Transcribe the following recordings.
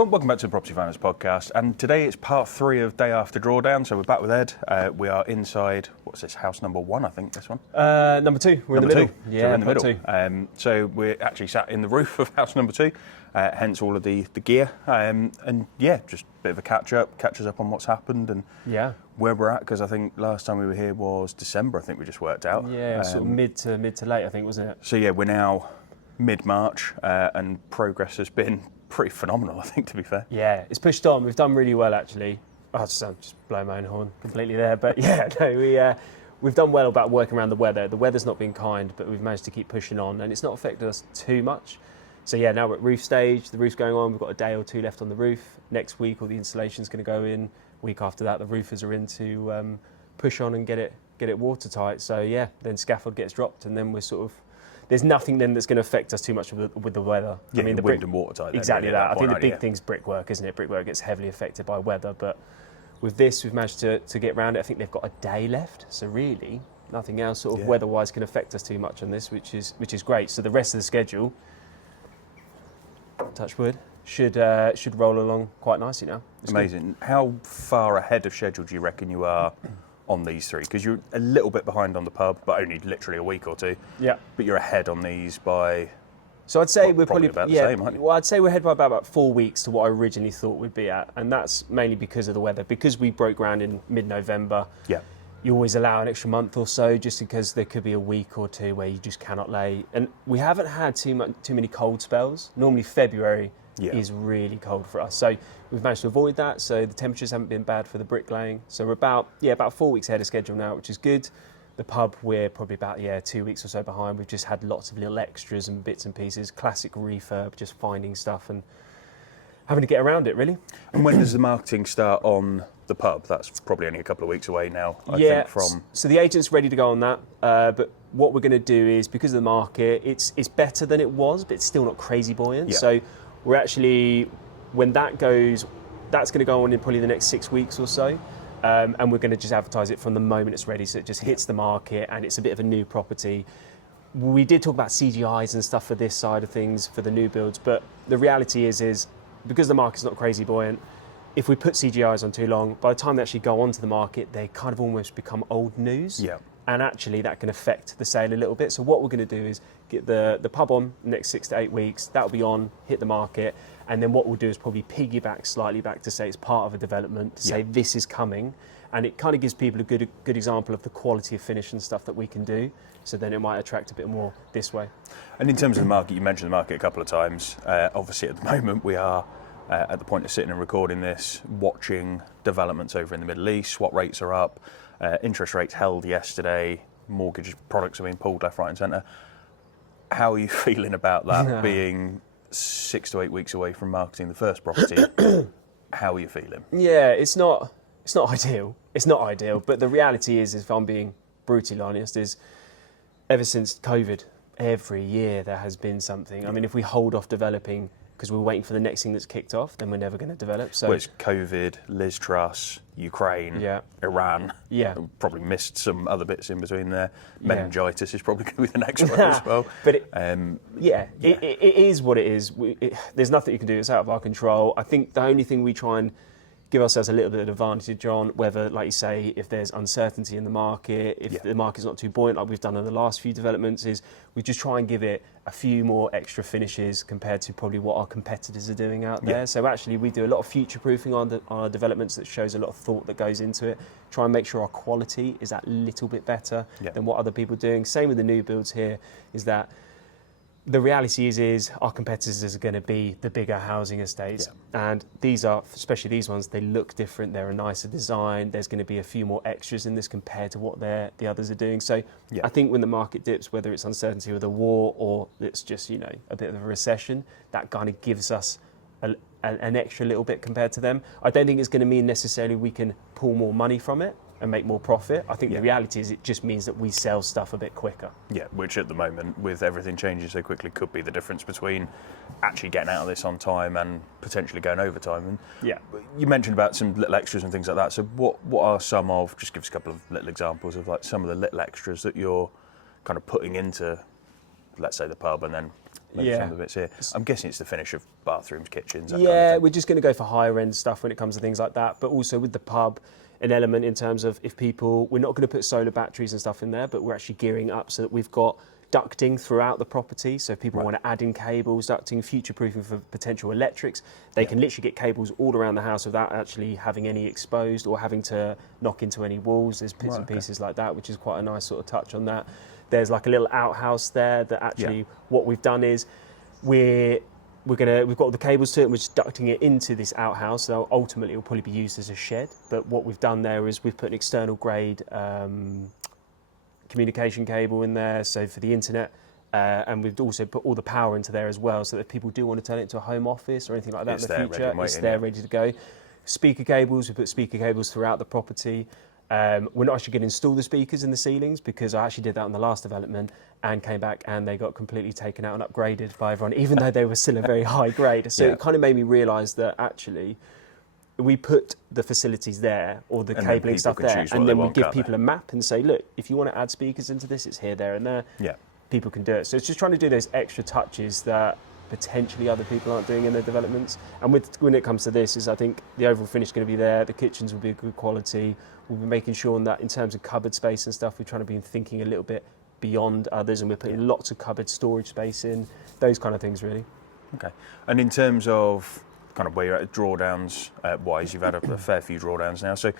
Welcome back to the Property Finance Podcast, and today it's part 3 of Day After Drawdown. So we're back with Ed. We are inside, what's this, house number 1, I think, this one? Number 2, we're in the middle. Yeah, so we're in the middle. So we're actually sat in the roof of house number 2, hence all of the gear. And yeah, just a bit of a catches up on what's happened and where we're at, because I think last time we were here was December, I think we just worked out. Yeah, sort of mid to late, I think, wasn't it? So yeah, we're now mid-March, and progress has been pretty phenomenal, I think, to be fair. Yeah, it's pushed on. We've done really well, actually. I'm just blowing my own horn completely there. But yeah, no, we've done well about working around the weather. The weather's not been kind, but we've managed to keep pushing on, and it's not affected us too much. So yeah, now we're at roof stage. The roof's going on. We've got a day or 2 left on the roof. Next week, all the installation's going to go in. Week after that, the roofers are in to push on and get it watertight. So yeah, then scaffold gets dropped, and then we're sort of... There's nothing then that's going to affect us too much with the weather. Yeah, I mean, the wind and watertight. Exactly that. I think the big thing's brickwork, isn't it? Brickwork gets heavily affected by weather, but with this, we've managed to get around it. I think they've got a day left, so really nothing else sort of weather-wise can affect us too much on this, which is great. So the rest of the schedule, touch wood, should roll along quite nicely now. It's amazing. Good. How far ahead of schedule do you reckon you are on these 3? Because you're a little bit behind on the pub, but only literally a week or 2. Yeah. But you're ahead on these by... So I'd say we're probably about the same, aren't you? Well, I'd say we're ahead by about 4 weeks to what I originally thought we'd be at, and that's mainly because of the weather. Because we broke ground in mid-November, you always allow an extra month or so, just because there could be a week or 2 where you just cannot lay. And we haven't had too many cold spells. Normally February is really cold for us. So we've managed to avoid that. So the temperatures haven't been bad for the bricklaying. So we're about 4 weeks ahead of schedule now, which is good. The pub, we're probably about 2 weeks or so behind. We've just had lots of little extras and bits and pieces, classic refurb, just finding stuff and having to get around it, really. And when does the marketing start on the pub? That's probably only a couple of weeks away now, I think, from... So the agent's ready to go on that, but what we're going to do is, because of the market, it's better than it was, but it's still not crazy buoyant. Yeah. So we're actually, when that goes, that's going to go on in probably the next 6 weeks or so. And we're going to just advertise it from the moment it's ready, so it just hits the market, and it's a bit of a new property. We did talk about CGIs and stuff for this side of things, for the new builds, but the reality is because the market's not crazy buoyant, if we put CGIs on too long, by the time they actually go onto the market, they kind of almost become old news. Yeah. And actually that can affect the sale a little bit. So what we're going to do is get the pub on the next 6 to 8 weeks. That'll be on, hit the market. And then what we'll do is probably piggyback slightly back to say it's part of a development, to say this is coming. And it kind of gives people a good example of the quality of finish and stuff that we can do. So then it might attract a bit more this way. And in terms of the market, you mentioned the market a couple of times. Obviously at the moment we are at the point of sitting and recording this, watching developments over in the Middle East. Swap rates are up. Interest rates held yesterday, mortgage products are being pulled left, right and centre. How are you feeling about that being 6 to 8 weeks away from marketing the first property? How are you feeling? Yeah, it's not ideal. It's not ideal, but the reality is, if I'm being brutally honest, is ever since COVID, every year there has been something. I mean, if we hold off developing because we're waiting for the next thing that's kicked off, then we're never going to develop. So it's COVID, Liz Truss, Ukraine, Iran. Yeah. Probably missed some other bits in between there. Meningitis is probably going to be the next one as well. But it is what it is. There's nothing you can do. It's out of our control. I think the only thing we try and give ourselves a little bit of advantage on, whether, like you say, if there's uncertainty in the market, if the market's not too buoyant, like we've done in the last few developments, is we just try and give it a few more extra finishes compared to probably what our competitors are doing out there. So actually we do a lot of future-proofing on our developments that shows a lot of thought that goes into it. Try and make sure our quality is that little bit better than what other people are doing. Same with the new builds here, is that the reality is our competitors are going to be the bigger housing estates, and these are, especially these ones, they look different. They're a nicer design. There's going to be a few more extras in this compared to what the others are doing. So I think when the market dips, whether it's uncertainty with a war or it's just a bit of a recession, that kind of gives us an extra little bit compared to them. I don't think it's going to mean necessarily we can pull more money from it and make more profit. I think the reality is it just means that we sell stuff a bit quicker. Yeah, which at the moment, with everything changing so quickly, could be the difference between actually getting out of this on time and potentially going overtime. And you mentioned about some little extras and things like that. So what are some of, just give us a couple of little examples of like some of the little extras that you're kind of putting into, let's say, the pub, and then maybe some of the bits here. I'm guessing it's the finish of bathrooms, kitchens, that kind Yeah, of thing. we're just going to go for higher end stuff when it comes to things like that. But also with the pub, an element in terms of if people, we're not going to put solar batteries and stuff in there, but we're actually gearing up so that we've got ducting throughout the property. So if people want to add in cables, ducting, future-proofing for potential electrics, they can literally get cables all around the house without actually having any exposed or having to knock into any walls. There's bits and pieces like that, which is quite a nice sort of touch on that. There's like a little outhouse there that actually what we've done is we've got all the cables to it and we're just ducting it into this outhouse. So ultimately it will probably be used as a shed. But what we've done there is we've put an external grade communication cable in there, so for the internet, and we've also put all the power into there as well, so that if people do want to turn it into a home office or anything like that in the future, it's there ready to go. Speaker cables, we put speaker cables throughout the property. We're not actually going to install the speakers in the ceilings because I actually did that on the last development and came back and they got completely taken out and upgraded by everyone, even though they were still a very high grade. So it kind of made me realise that actually we put the facilities there, or the cabling stuff there, and then we give people a map and say, look, if you want to add speakers into this, it's here, there and there. Yeah. People can do it. So it's just trying to do those extra touches that potentially other people aren't doing in their developments. And when it comes to this, is I think the overall finish is going to be there, the kitchens will be a good quality, we'll be making sure that in terms of cupboard space and stuff, we're trying to be thinking a little bit beyond others, and we're putting lots of cupboard storage space in, those kind of things really. Okay. And in terms of kind of where you're at drawdowns wise, you've had a fair few drawdowns now. So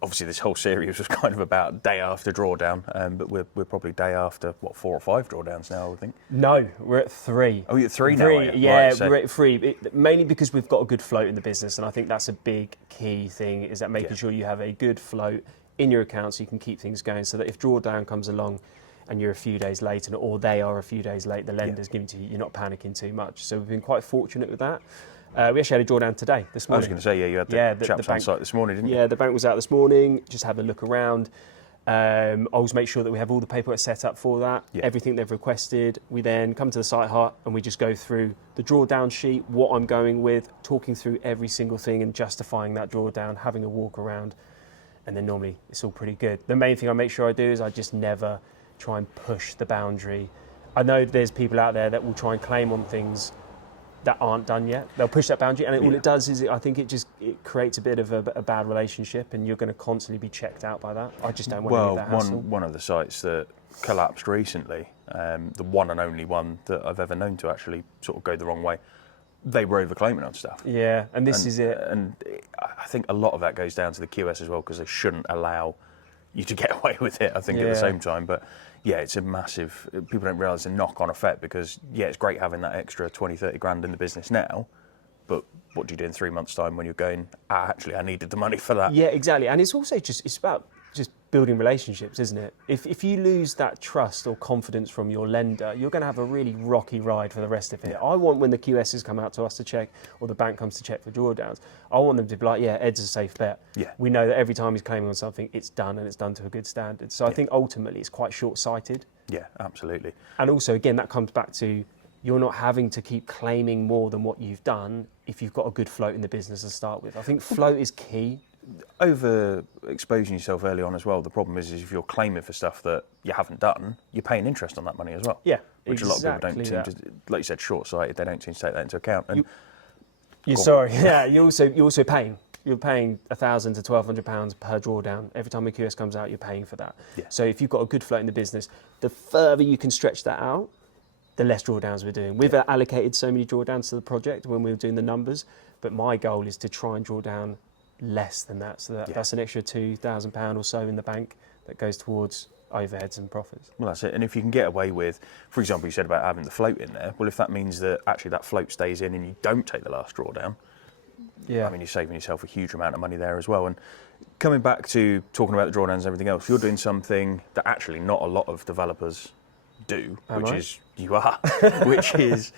obviously this whole series was kind of about day after drawdown, but we're probably day after, 4 or 5 drawdowns now, I would think? No, we're at 3. Oh, you're at 3 now? Yeah, right, so we're at 3. Mainly because we've got a good float in the business, and I think that's a big key thing, is that making sure you have a good float in your account so you can keep things going, so that if drawdown comes along and you're a few days late, or they are a few days late, the lender's giving to you, you're not panicking too much. So we've been quite fortunate with that. We actually had a drawdown today, this morning. I was going to say, you had the chaps on site this morning, didn't you? Yeah, the bank was out this morning, just had a look around. Always make sure that we have all the paperwork set up for that, everything they've requested. We then come to the site hut and we just go through the drawdown sheet, what I'm going with, talking through every single thing and justifying that drawdown, having a walk around, and then normally it's all pretty good. The main thing I make sure I do is I just never try and push the boundary. I know there's people out there that will try and claim on things that aren't done yet. They'll push that boundary, and all it does is I think it creates a bit of a bad relationship, and you're going to constantly be checked out by that. I just don't want to leave that hassle. One of the sites that collapsed recently, the one and only one that I've ever known to actually sort of go the wrong way, they were overclaiming on stuff. Yeah, and this is it. And I think a lot of that goes down to the QS as well, because they shouldn't allow you to get away with it, I think, at the same time. But yeah, it's a massive, people don't realise the knock-on effect, because it's great having that extra 20, 30 grand in the business now, but what do you do in 3 months' time when you're going, actually, I needed the money for that? Yeah, exactly. And it's also it's about just building relationships, isn't it? If you lose that trust or confidence from your lender, you're going to have a really rocky ride for the rest of it. I want, when the QSs come out to us to check, or the bank comes to check for drawdowns, I want them to be like, Ed's a safe bet. Yeah. We know that every time he's claiming on something, it's done, and it's done to a good standard. So I think ultimately it's quite short-sighted. Yeah, absolutely. And also, again, that comes back to you're not having to keep claiming more than what you've done if you've got a good float in the business to start with. I think float is key. Over exposing yourself early on as well, the problem is if you're claiming for stuff that you haven't done, you're paying interest on that money as well. Yeah, which a lot of people don't seem to, like you said, short-sighted, they don't seem to take that into account. And you're also paying. You're paying £1,000 to £1,200 per drawdown. Every time a QS comes out, you're paying for that. Yeah. So if you've got a good float in the business, the further you can stretch that out, the less drawdowns we're doing. We've allocated so many drawdowns to the project when we were doing the numbers, but my goal is to try and draw down less than that. So that's an extra £2,000 or so in the bank that goes towards overheads and profits. Well, that's it. And if you can get away with, for example, you said about having the float in there, well, if that means that actually that float stays in and you don't take the last drawdown, I mean, you're saving yourself a huge amount of money there as well. And coming back to talking about the drawdowns and everything else, you're doing something that actually not a lot of developers do, which is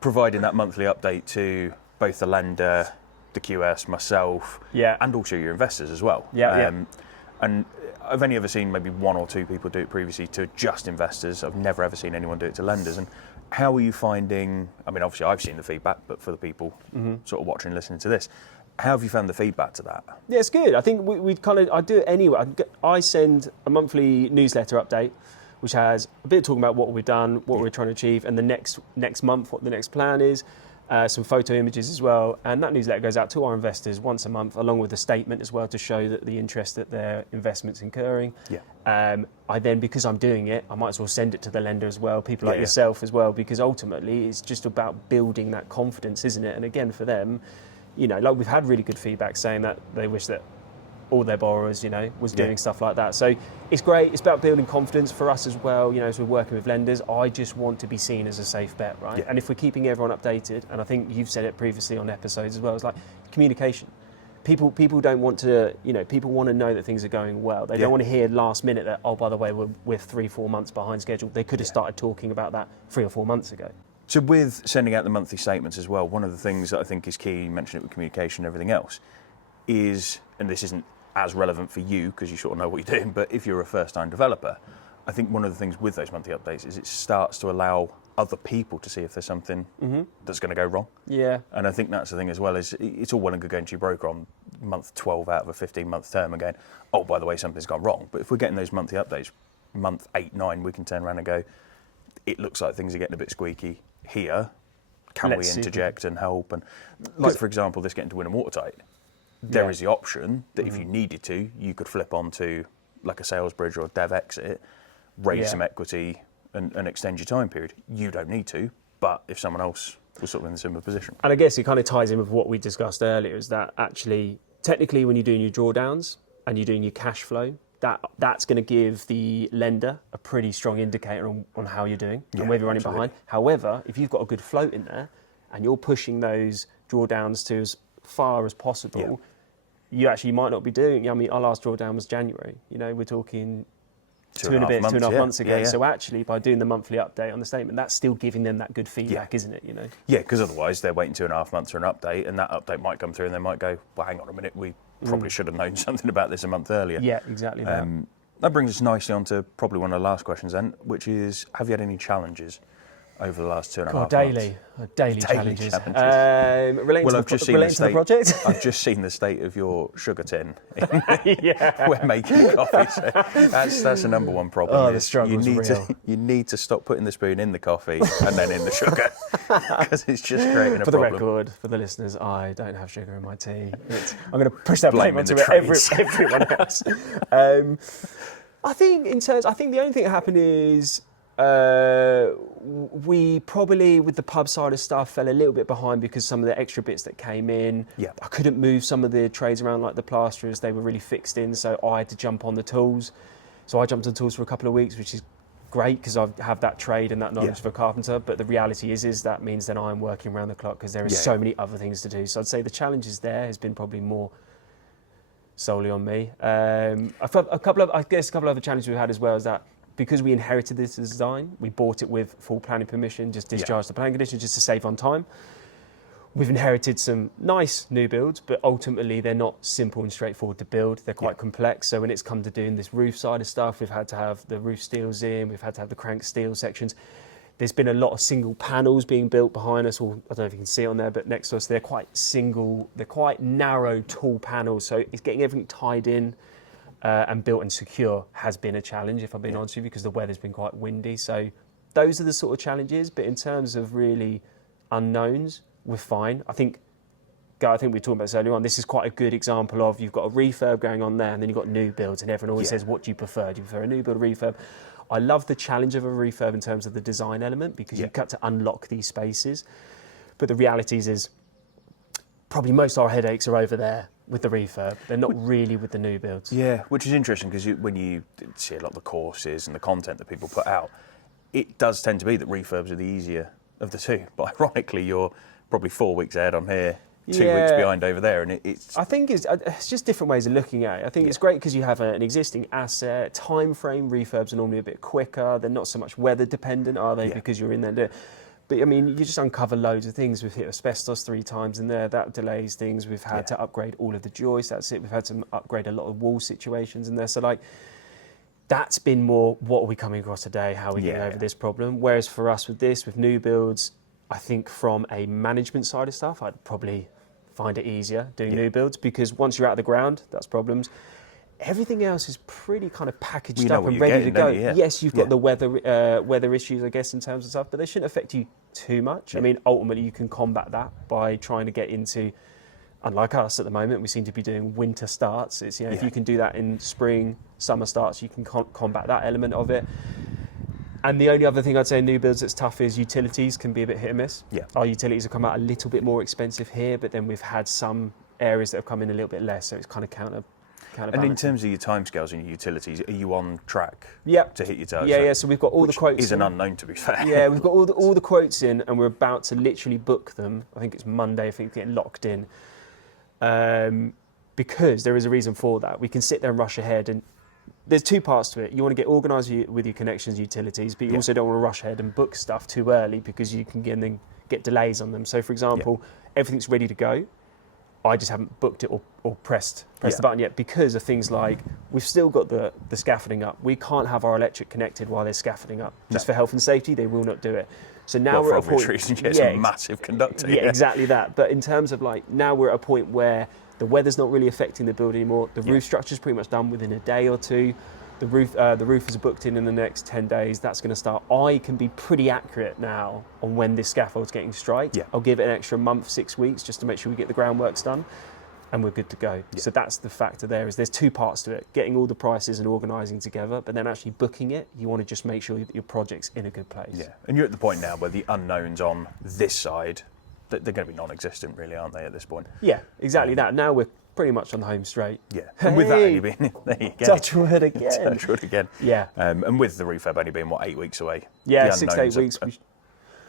providing that monthly update to both the lender, the QS, myself, and also your investors as well. And I've only ever seen maybe 1 or 2 people do it previously to just investors. I've never ever seen anyone do it to lenders. And how are you finding, I mean, obviously I've seen the feedback, but for the people sort of watching and listening to this, how have you found the feedback to that? Yeah, it's good. I think I do it anyway. I send a monthly newsletter update which has a bit of talking about what we've done, what we're trying to achieve, and the next month, what the next plan is. Some photo images as well, and that newsletter goes out to our investors once a month, along with a statement as well to show that the interest that their investment's incurring. I then, because I'm doing it, I might as well send it to the lender as well, people like yourself as well, because ultimately it's just about building that confidence, isn't it? And again, for them, like we've had really good feedback saying that they wish that all their borrowers, was doing stuff like that. So it's great. It's about building confidence for us as well. As we're working with lenders, I just want to be seen as a safe bet, right? Yeah. And if we're keeping everyone updated, and I think you've said it previously on episodes as well, it's like communication. People don't want to, people want to know that things are going well. They don't want to hear last minute that, oh, by the way, we're 3-4 months behind schedule. They could have started talking about that 3 or 4 months ago. So with sending out the monthly statements as well, one of the things that I think is key, you mentioned it with communication and everything else, is, and this isn't as relevant for you because you sort of know what you're doing, but if you're a first-time developer, I think one of the things with those monthly updates is it starts to allow other people to see if there's something that's going to go wrong. Yeah. And I think that's the thing as well, is it's all well and good going to your broker on month 12 out of a 15-month term and going, oh, by the way, something's gone wrong. But if we're getting those monthly updates, month 8, 9, we can turn around and go, it looks like things are getting a bit squeaky here. Can we interject and help? And like, for example, this getting to Winham Watertight, there is the option that if you needed to, you could flip onto like a sales bridge or a dev exit, raise some equity and extend your time period. You don't need to, but if someone else was sort of in a similar position. And I guess it kind of ties in with what we discussed earlier, is that actually, technically when you're doing your drawdowns and you're doing your cash flow, that's going to give the lender a pretty strong indicator on how you're doing and whether you're running behind. However, if you've got a good float in there and you're pushing those drawdowns to as far as possible, you actually might not be doing. I mean, our last drawdown was January. We're talking 2.5 months ago. So actually, by doing the monthly update on the statement, that's still giving them that good feedback, isn't it? Yeah, because otherwise they're waiting 2.5 months for an update, and that update might come through, and they might go, well, hang on a minute, we probably should have known something about this a month earlier. Yeah, exactly. That brings us nicely on to probably one of the last questions then, which is, have you had any challenges over the last 2.5 months? Daily challenges. Relating to the project. I've just seen the state of your sugar tin. We're making coffee. So that's the number one problem. Oh, the struggle's real. You need to stop putting the spoon in the coffee and then in the sugar, because it's just creating a problem. For the record, for the listeners, I don't have sugar in my tea. I'm going to push that blame onto everyone else. I think the only thing that happened is, we probably, with the pub side of stuff, fell a little bit behind because some of the extra bits that came in. I couldn't move some of the trades around, like the plasterers, they were really fixed in, so I had to jump on the tools. So I jumped on the tools for a couple of weeks, which is great because I have that trade and that knowledge for a carpenter. But the reality is that means then I'm working around the clock because there is so many other things to do. So I'd say the challenges there has been probably more solely on me. A couple of other challenges we've had as well is that, because we inherited this design, we bought it with full planning permission, just discharged the planning conditions just to save on time. We've inherited some nice new builds, but ultimately they're not simple and straightforward to build. They're quite complex. So when it's come to doing this roof side of stuff, we've had to have the roof steels in, we've had to have the crank steel sections. There's been a lot of single panels being built behind us, or I don't know if you can see it on there, but next to us, they're quite narrow, tall panels. So it's getting everything tied in. And built and secure has been a challenge, if I'm being honest with you, because the weather's been quite windy. So those are the sort of challenges. But in terms of really unknowns, we're fine. I think we were talking about this earlier on. This is quite a good example of, you've got a refurb going on there, and then you've got new builds, and everyone always says, what do you prefer? Do you prefer a new build or refurb? I love the challenge of a refurb in terms of the design element, because you've got to unlock these spaces. But the reality is probably most of our headaches are over there with the refurb. They're not really with the new builds. Yeah, which is interesting, because when you see a lot of the courses and the content that people put out, it does tend to be that refurbs are the easier of the two. But ironically, you're probably 4 weeks ahead on here, 2 weeks behind over there, and it's... I think it's just different ways of looking at it. I think it's great because you have an existing asset. Time frame refurbs are normally a bit quicker. They're not so much weather dependent, are they? Because you're in there. But I mean, you just uncover loads of things. We've hit asbestos 3 times in there. That delays things. We've had to upgrade all of the joists. That's it. We've had to upgrade a lot of wall situations in there. So that's been more, what are we coming across today? How are we getting over this problem? Whereas for us with new builds, I think from a management side of stuff, I'd probably find it easier doing new builds, because once you're out of the ground, that's problems. Everything else is pretty kind of packaged You know up what and you're ready getting, to go. don't you? Yeah. Yes, you've got Yeah. the weather issues, I guess, in terms of stuff, but they shouldn't affect you too much. I mean, ultimately, you can combat that by trying to get into, unlike us at the moment, we seem to be doing winter starts. It's, if you can do that in spring, summer starts, you can combat that element of it. And the only other thing I'd say in new builds that's tough is utilities can be a bit hit and miss. Yeah. Our utilities have come out a little bit more expensive here, but then we've had some areas that have come in a little bit less, so it's kind of And in terms of your timescales and your utilities, are you on track Yep. to hit your targets? Yeah, so we've got all the quotes is an in. unknown, to be fair. Yeah, we've got all the quotes in, and we're about to literally book them. I think it's Monday. I think it's getting locked in, because there is a reason for that. We can sit there and rush ahead, and there's two parts to it. You want to get organised with your connections, utilities, but you also don't want to rush ahead and book stuff too early because you can then get delays on them. So, for example, everything's ready to go. I just haven't booked it or pressed the button yet because of things like we've still got the scaffolding up. We can't have our electric connected while there's scaffolding up. Just for health and safety, they will not do it. So now we're for at a point. obvious reasons, it's a massive conductor. Yeah, exactly that. But in terms of now we're at a point where the weather's not really affecting the build anymore. The roof structure's pretty much done within a day or two. The roofers are booked in the next 10 days. That's going to start. I can be pretty accurate now on when this scaffold's getting striked. Yeah. I'll give it an extra month, 6 weeks, just to make sure we get the groundworks done, and we're good to go. Yeah. So that's the factor there. Is there's two parts to it: getting all the prices and organising together, but then actually booking it. You want to just make sure that your project's in a good place. Yeah, and you're at the point now where the unknowns on this side, they're going to be non-existent, really, aren't they? At this point. Yeah, exactly that. Now we're pretty much on the home straight. Yeah, and with that Hey! only being there you go. Touch wood again. Touch wood again. Yeah. And with the refurb only being 8 weeks away. Yeah, the 6 to 8 unknowns weeks. are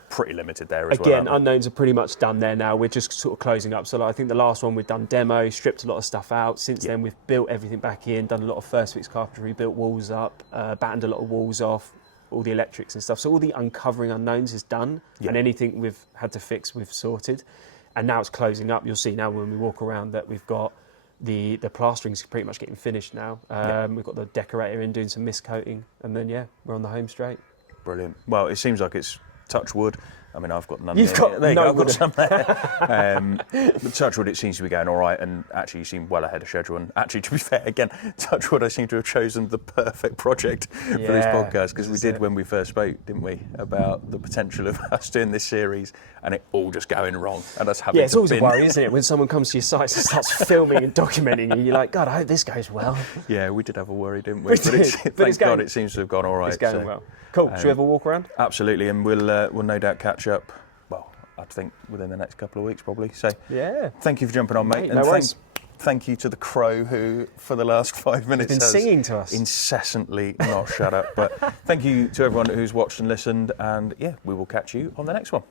pretty limited there as well. Again, aren't unknowns are pretty much done there now. We're just sort of closing up. So I think the last one we've done demo, stripped a lot of stuff out. Since then, we've built everything back in, done a lot of first fix carpentry, built walls up, battened a lot of walls off, all the electrics and stuff. So all the uncovering unknowns is done, and anything we've had to fix, we've sorted. And now it's closing up. You'll see now when we walk around that we've got the plastering's pretty much getting finished now. We've got the decorator in doing some mist coating, and then we're on the home straight. Brilliant. Well, it seems like it's touch wood. I mean, I've got none. You've got there you no go, I've got wood. some there. But touch wood, it seems to be going all right, and actually you seem well ahead of schedule. And actually, to be fair, again, touch wood, I seem to have chosen the perfect project for this podcast, because we did when we first spoke, didn't we, about the potential of us doing this series and it all just going wrong and us having it's to always a bin. worry, isn't it, when someone comes to your site and starts filming and documenting you. You're like, God, I hope this goes well. Yeah, we did have a worry, didn't we? We But did, thank but it's God going- it seems to have gone all right. It's going so, well. Cool. Should we have a walk around? Absolutely, and we'll no doubt catch up. Well, I think within the next couple of weeks, probably. So, Yeah. thank you for jumping on, mate. Mate, And no worries. thank you to the crow who, for the last 5 minutes, been has singing to us. incessantly not shut up. But thank you to everyone who's watched and listened, and we will catch you on the next one.